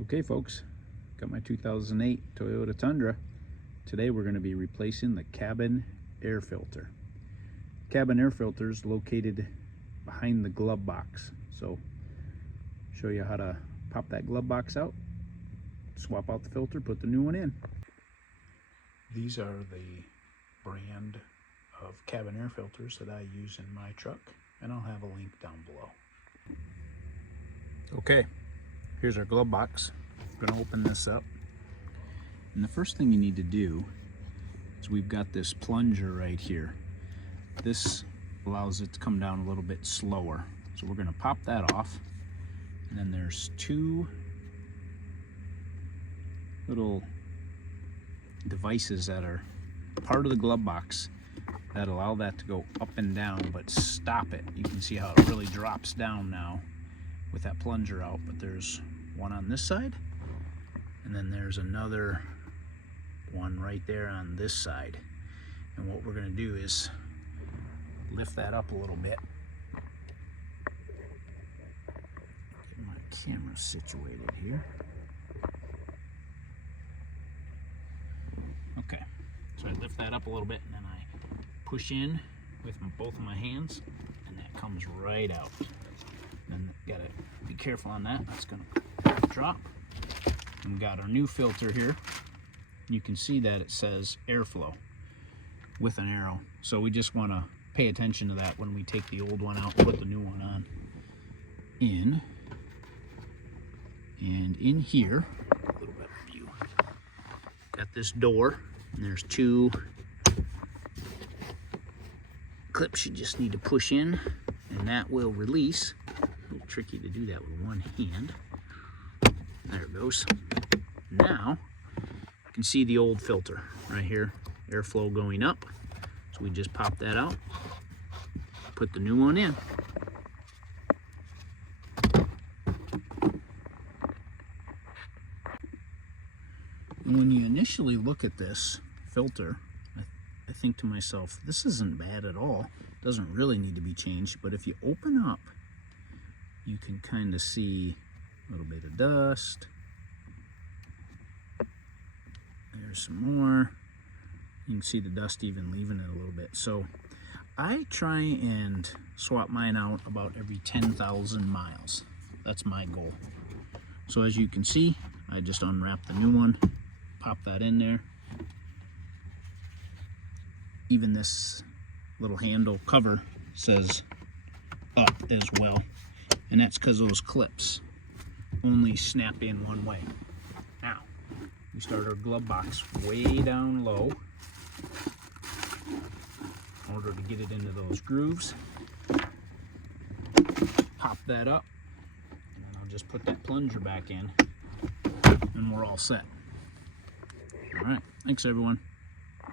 Okay folks, got my 2008 Toyota Tundra. Today we're going to be replacing the cabin air filter. Cabin air filter is located behind the glove box. So show you how to pop that glove box out, swap out the filter, put the new one in. These are the brand of cabin air filters that I use in my truck, and I'll have a link down below. Okay, here's our glove box. I'm going to open this up, and the first thing you need to do is we've got this plunger right here. This allows it to come down a little bit slower, so we're going to pop that off. And then there's two little devices that are part of the glove box that allow that to go up and down but stop it. You can see how it really drops down now with that plunger out, but there's one on this side, and then there's another one right there on this side. And what we're going to do is lift that up a little bit. Get my camera situated here. Okay, so I lift that up a little bit, and then I push in with both of my hands, and that comes right out. And gotta be careful on that. That's gonna drop. And we got our new filter here. You can see that it says airflow with an arrow. So we just want to pay attention to that when we take the old one out and put the new one on. In and in here, a little better view. Got this door, and there's two clips you just need to push in, and that will release. A little tricky to do that with one hand. There it goes. Now you can see the old filter right here, airflow going up. So we just pop that out, put the new one in. And when you initially look at this filter, I think to myself, this isn't bad at all. It doesn't really need to be changed. But if you open up, you can kind of see a little bit of dust. There's some more. You can see the dust even leaving it a little bit. So I try and swap mine out about every 10,000 miles. That's my goal. So as you can see, I just unwrap the new one, pop that in there. Even this little handle cover says up as well. And that's because those clips only snap in one way. Now, we start our glove box way down low in order to get it into those grooves. Pop that up, and then I'll just put that plunger back in, and we're all set. All right, thanks everyone.